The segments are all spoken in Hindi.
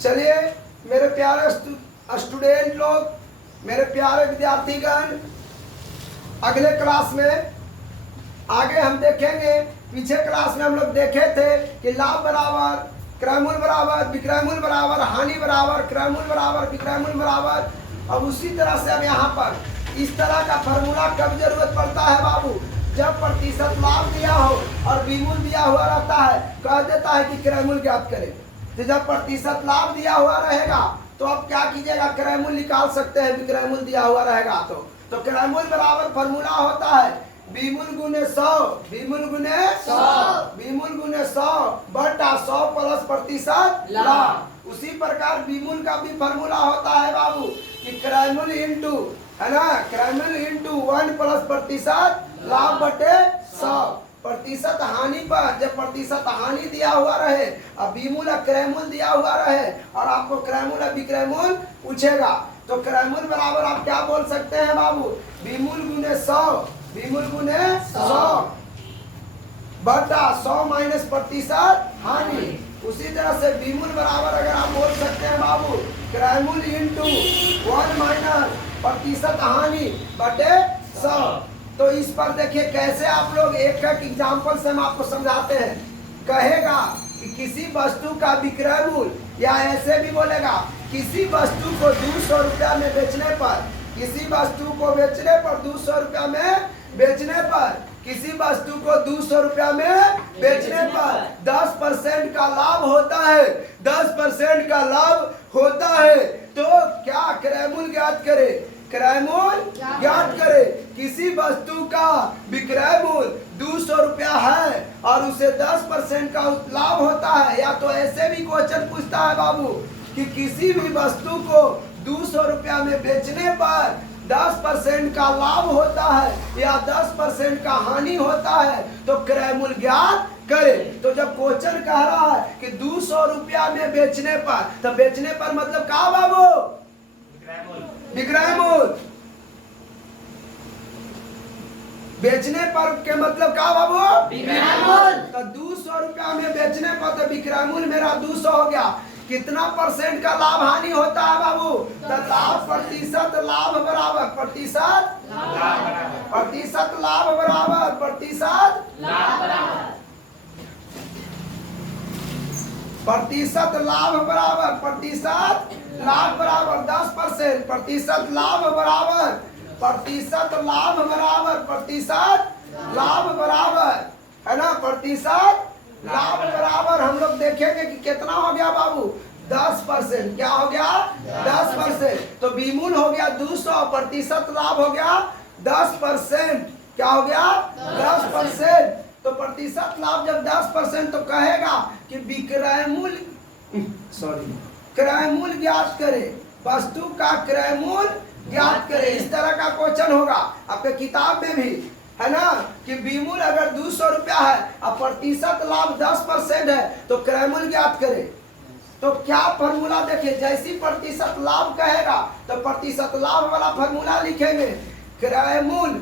चलिए मेरे प्यारे स्टूडेंट लोग, मेरे प्यारे विद्यार्थीगण, अगले क्लास में आगे हम देखेंगे। पीछे क्लास में हम लोग देखे थे कि लाभ बराबर क्रयमूल बराबर विक्रयमूल बराबर हानि बराबर क्रयमूल बराबर विक्रयमूल बराबर। अब उसी तरह से अब यहाँ पर इस तरह का फार्मूला कब जरूरत पड़ता है बाबू? जब प्रतिशत लाभ दिया हो और विमूल दिया हुआ रहता है, कह देता है कि क्रयमूल ज्ञात करें। तो जब प्रतिशत लाभ दिया हुआ रहेगा तो अब क्या कीजिएगा, क्रयमूल निकाल सकते हैं। विक्रयमूल दिया हुआ रहेगा तो क्रयमूल बराबर फार्मूला होता है विमूल गुने 100, विमूल गुने 100, विमूल गुने 100 बटा 100 प्लस प्रतिशत लाभ। उसी प्रकार विमूल का भी फार्मूला होता है बाबू कि क्रयमूल इंटू, है ना, क्रयमूल इंटू 1 प्लस प्रतिशत लाभ बटे 100। प्रतिशत हानि पर जब प्रतिशत हानि दिया हुआ रहे, अब विमूल और क्रयमूल दिया हुआ रहे और आपको क्रयमूल और विक्रयमूल पूछेगा, तो क्रयमूल बराबर आप क्या बोल सकते हैं बाबू? विमूल गुने 100, विमूल गुने 100 बटा 100 माइनस प्रतिशत हानि। उसी तरह से विमूल बराबर अगर आप बोल सकते हैं बाबू क्रयमूल इंटू 1 माइनस प्रतिशत हानि बटे 100। तो इस पर देखिए कैसे आप लोग एक एग्जाम्पल से हम आपको समझाते हैं। कहेगा कि किसी वस्तु का विक्रय मूल्य, या ऐसे भी बोलेगा किसी वस्तु को 200 रुपया में बेचने पर, किसी वस्तु को बेचने पर 200 रुपया में बेचने पर, किसी वस्तु को 200 रुपया में बेचने पर 10% का लाभ होता है, 10% का लाभ होता है। तो क्या क्रयमूल ज्ञात करे? क्रयमूल ज्ञात करे। किसी वस्तु का विक्रय मूल्य 200 रुपया है और उसे 10% का लाभ होता है। या तो ऐसे भी क्वेश्चन पूछता है बाबू कि किसी भी वस्तु को 200 रुपया में बेचने पर 10% का लाभ होता है या 10% का हानि होता है, तो क्रयमूल ज्ञात करे। तो जब क्वेश्चन कह रहा है कि 200 रुपया में बेचने पर, तो बेचने पर मतलब क्या बाबू? विक्रय मूल्य। बेचने पर के मतलब क्या बाबू? विक्रय मूल्य। तो 200 रुपया में बेचने पर तो विक्रय मूल्य मेरा 200 हो गया। कितना परसेंट का लाभ हानि होता है बाबू? तो लाभ प्रतिशत लाभ बराबर प्रतिशत लाभ बराबर प्रतिशत लाभ बराबर प्रतिशत लाभ बराबर प्रतिशत लाभ बराबर 10%। प्रतिशत लाभ बराबर प्रतिशत लाभ बराबर प्रतिशत लाभ बराबर, है ना, प्रतिशत लाभ बराबर हम लोग देखेंगे कि कितना हो गया बाबू? 10%। क्या हो गया? 10%। तो विमूल हो गया 200, प्रतिशत लाभ हो गया 10%। क्या हो गया? 10%। तो प्रतिशत लाभ जब 10%, तो कहेगा कि विक्रय मूल्य क्रय मूल्य ज्ञात करे, वस्तु का क्रय मूल्य ज्ञात करे। इस तरह का क्वेश्चन होगा आपके किताब में भी, है ना, कि विमूल अगर 200 रुपया है और प्रतिशत लाभ 10% है तो क्रय मूल्य ज्ञात करे। तो क्या फॉर्मूला देखिए, जैसी प्रतिशत लाभ कहेगा तो प्रतिशत लाभ वाला फॉर्मूला लिखेंगे। क्रय मूल्य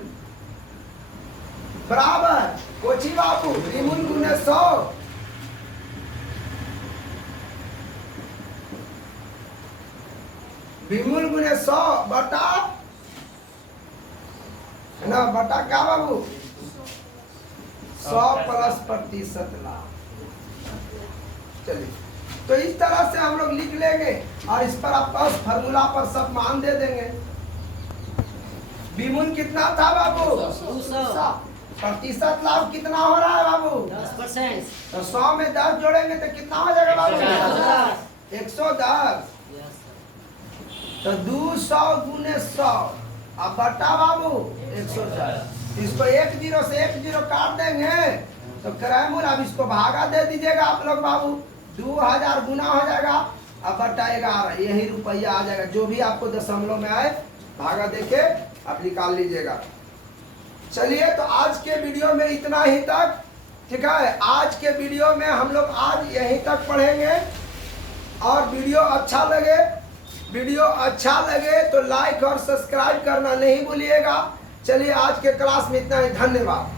बराबर कोची बाबू? विमूल गुने 100 विमूल गुने 100 बटा, है ना, बटा क्या बाबू? 100 प्लस प्रतिशत लाभ। चलिए, तो इस तरह से हम लोग लिख लेंगे और इस पर आप बस फार्मूला पर सब मान दे देंगे। विमूल कितना था बाबू? 200। प्रतिशत लाभ कितना हो रहा है बाबू? 10%। तो 100 में 10 जोड़ेंगे तो कितना हो जाएगा बाबू? 110। तो 200 गुने 100 अब बटा बाबू 110। इसको 1 0 से 1 0 काट देंगे तो क्रय मूल्य, अब इसको भागा दे दीजिएगा आप लोग बाबू। 2000 गुना हो जाएगा, अब बटा 11, यही रुपया आ जाएगा। जो भी आपको दशमलव में आए भागा देके आप निकाल लीजिएगा। चलिए, तो आज के वीडियो में इतना ही तक, ठीक है। आज के वीडियो में हम लोग आज यहीं तक पढ़ेंगे। और वीडियो अच्छा लगे तो लाइक और सब्सक्राइब करना नहीं भूलिएगा। चलिए, आज के क्लास में इतना ही। धन्यवाद।